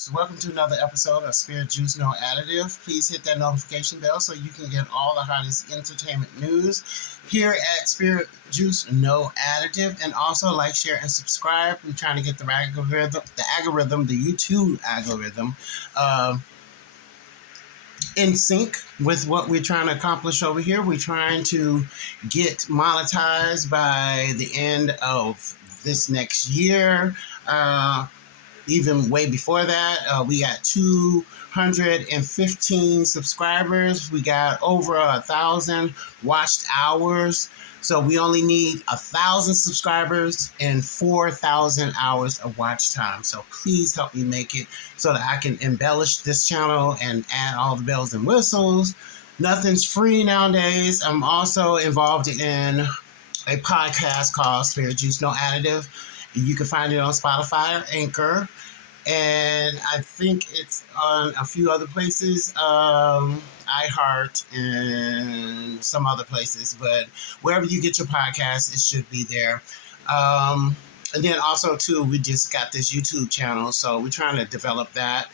Juice. Welcome to another episode of Spirit Juice No Additive. Please hit that notification bell so you can get all the hottest entertainment news here at Spirit Juice No Additive. And also like, share, and subscribe. We're trying to get the YouTube algorithm, in sync with what we're trying to accomplish over here. We're trying to get monetized by the end of this next year. Even way before that, we got 215 subscribers. We got over 1,000 watched hours. So we only need 1,000 subscribers and 4,000 hours of watch time. So please help me make it so that I can embellish this channel and add all the bells and whistles. Nothing's free nowadays. I'm also involved in a podcast called Spirit Juice No Additive. You can find it on Spotify or Anchor, and I think it's on a few other places, iHeart and some other places, but wherever you get your podcast, it should be there. And then also, too, we just got this YouTube channel, so we're trying to develop that.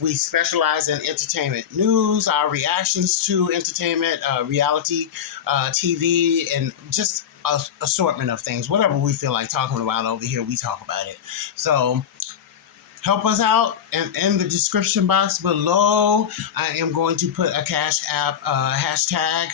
We specialize in entertainment news, our reactions to entertainment, reality TV, and just an assortment of things. Whatever we feel like talking about over here, we talk about it. So help us out. And in the description box below, I am going to put a Cash App hashtag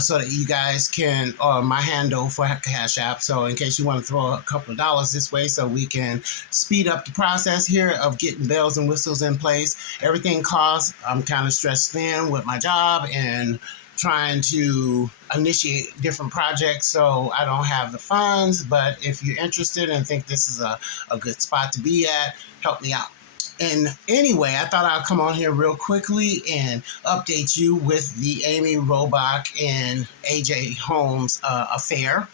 so that you guys can, or my handle for Cash App, so in case you want to throw a couple of dollars this way so we can speed up the process here of getting bells and whistles in place. Everything costs. I'm kind of stressed thin with my job and trying to initiate different projects, so I don't have the funds. But if you're interested and think this is a good spot to be at, help me out. And anyway, I thought I'd come on here real quickly and update you with the Amy Robach and AJ Holmes affair.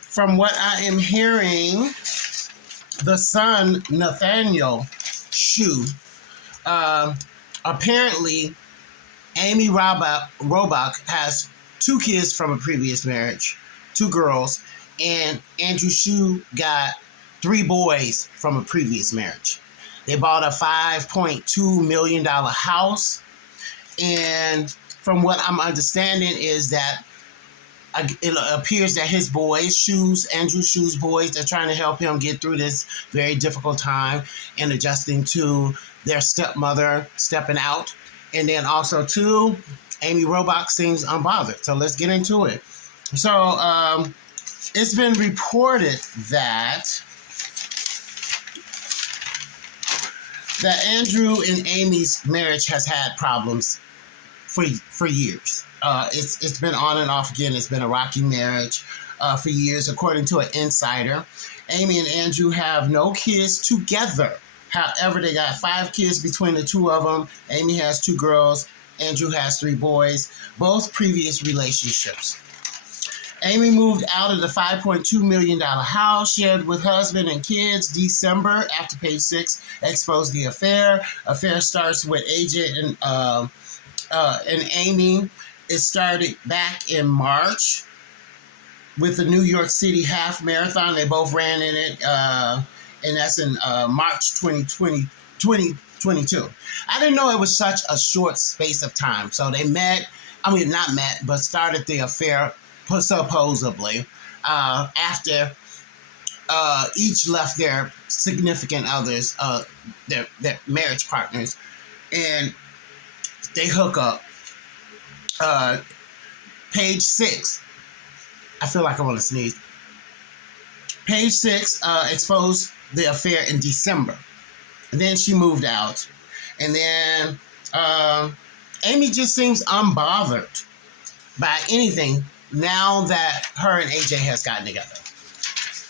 From what I am hearing, the son, Nathaniel Shue, apparently Amy Robach has 2 kids from a previous marriage, 2 girls, and Andrew Shue got 3 boys from a previous marriage. They bought a $5.2 million house, and from what I'm understanding is that it appears that his boys, Andrew Shue's boys, they're trying to help him get through this very difficult time and adjusting to their stepmother stepping out. And then also, too, Amy Robach sings Unbothered. So let's get into it. So it's been reported that Andrew and Amy's marriage has had problems for years. It's been on and off again. It's been a rocky marriage for years, according to an insider. Amy and Andrew have no kids together. However, they got 5 kids between the 2 of them. Amy has 2 girls. Andrew has 3 boys, both previous relationships. Amy moved out of the $5.2 million house shared with husband and kids December after Page 6 exposed the affair. Affair starts with AJ and Amy. It started back in March with the New York City half marathon. They both ran in it. And that's in March 2022. I didn't know it was such a short space of time. So they not met, but started the affair supposedly after each left their significant others, their marriage partners, and they hook up. Page 6. I feel like I want to sneeze. Page 6 exposed the affair in December. And then she moved out. And then Amy just seems unbothered by anything now that her and AJ has gotten together.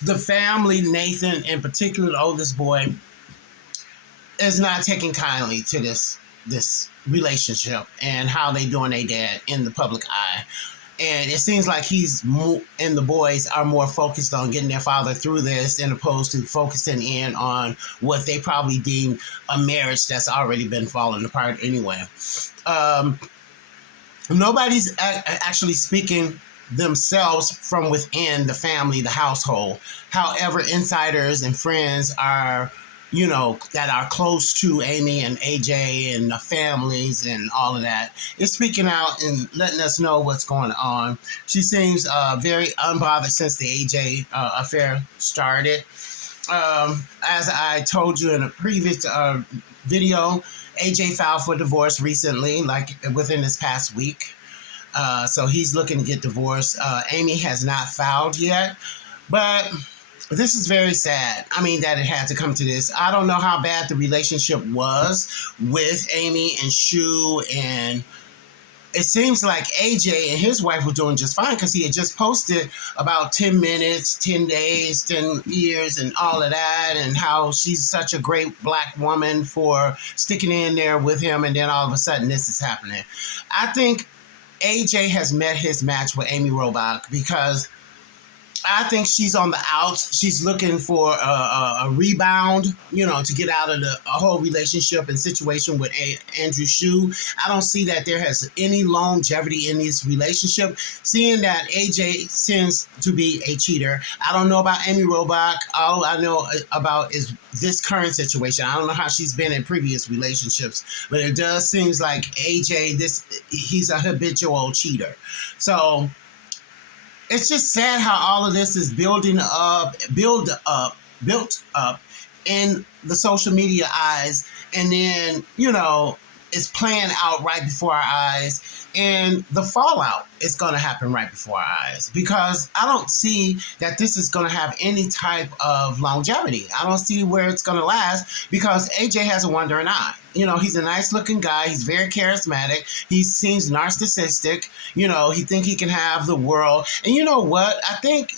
The family, Nathan in particular, the oldest boy, is not taking kindly to this relationship and how they doing their dad in the public eye. And it seems like and the boys are more focused on getting their father through this, as opposed to focusing in on what they probably deem a marriage that's already been falling apart anyway. Nobody's actually speaking themselves from within the family, the household. However, insiders and friends are that are close to Amy and AJ and the families and all of that, is speaking out and letting us know what's going on. She seems very unbothered since the AJ affair started. As I told you in a previous video, AJ filed for divorce recently, like within this past week. So he's looking to get divorced. Amy has not filed yet, but this is very sad. I mean, that it had to come to this. I don't know how bad the relationship was with Amy and Shu, and it seems like AJ and his wife were doing just fine because he had just posted about 10 minutes, 10 days, 10 years, and all of that, and how she's such a great black woman for sticking in there with him, and then all of a sudden this is happening. I think AJ has met his match with Amy Robach because I think she's on the outs. She's looking for a rebound, to get out of a whole relationship and situation with Andrew Shu. I don't see that there has any longevity in this relationship, seeing that AJ seems to be a cheater. I don't know about Amy Robach. All I know about is this current situation. I don't know how she's been in previous relationships, but it does seems like AJ, he's a habitual cheater. So it's just sad how all of this is built up in the social media eyes, and then, it's playing out right before our eyes, and the fallout is going to happen right before our eyes, because I don't see that this is going to have any type of longevity. I don't see where it's going to last, because AJ has a wandering eye. He's a nice looking guy. He's very charismatic. He seems narcissistic. He thinks he can have the world. And you know what? I think,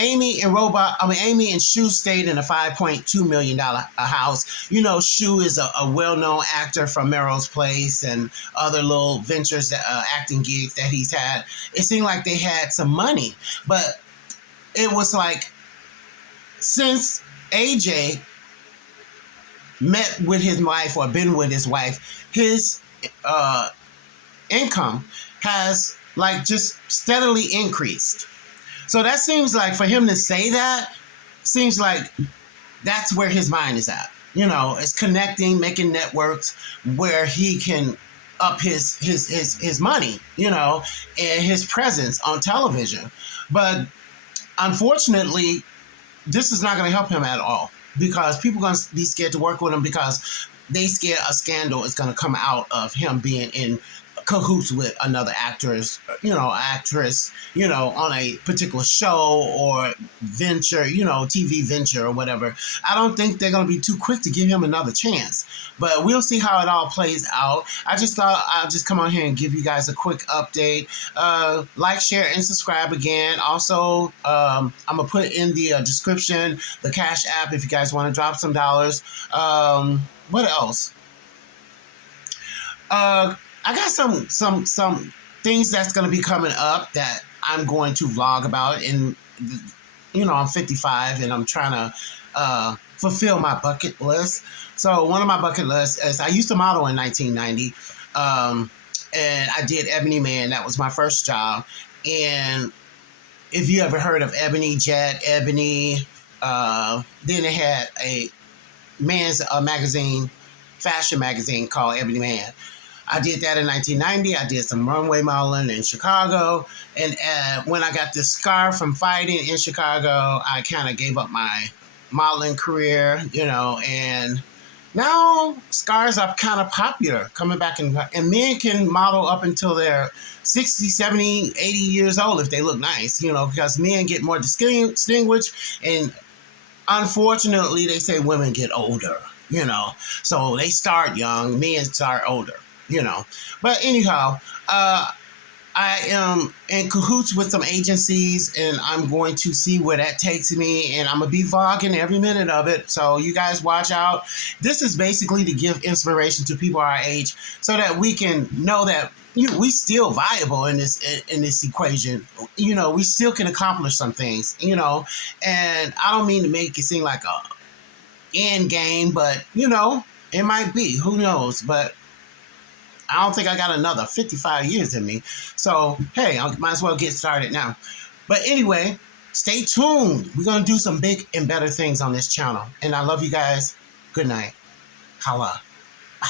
Amy and Shu stayed in a $5.2 million house. Shu is a well-known actor from Melrose Place and other little ventures, acting gigs that he's had. It seemed like they had some money, but it was like, since AJ met with his wife or been with his wife, his income has just steadily increased. So that seems like, for him to say that, seems like that's where his mind is at. It's connecting, making networks where he can up his money, and his presence on television. But unfortunately, this is not going to help him at all, because people are going to be scared to work with him, because they scared a scandal is going to come out of him being in cahoots with another actress, on a particular show or venture, TV venture or whatever. I don't think they're going to be too quick to give him another chance, but we'll see how it all plays out. I just thought I'll just come on here and give you guys a quick update. Like, share, and subscribe again. Also, I'm going to put in the description the Cash App if you guys want to drop some dollars. What else? I got some things that's going to be coming up that I'm going to vlog about. And, I'm 55 and I'm trying to fulfill my bucket list. So one of my bucket lists is, I used to model in 1990. And I did Ebony Man. That was my first job. And if you ever heard of Ebony, Jet, Ebony, then it had a man's magazine, fashion magazine called Ebony Man. I did that in 1990. I did some runway modeling in Chicago. And when I got this scar from fighting in Chicago, I kind of gave up my modeling career, and now scars are kind of popular, coming back, and men can model up until they're 60, 70, 80 years old if they look nice, because men get more distinguished, and unfortunately they say women get older, so they start young, men start older. But anyhow, I am in cahoots with some agencies, and I'm going to see where that takes me, and I'm going to be vlogging every minute of it. So you guys watch out. This is basically to give inspiration to people our age, so that we can know that we still viable in this equation. We still can accomplish some things, and I don't mean to make it seem like a end game, but it might be, who knows. But I don't think I got another 55 years in me. So, hey, I might as well get started now. But anyway, Stay tuned. We're going to do some big and better things on this channel. And I love you guys. Good night. Holla. Bye.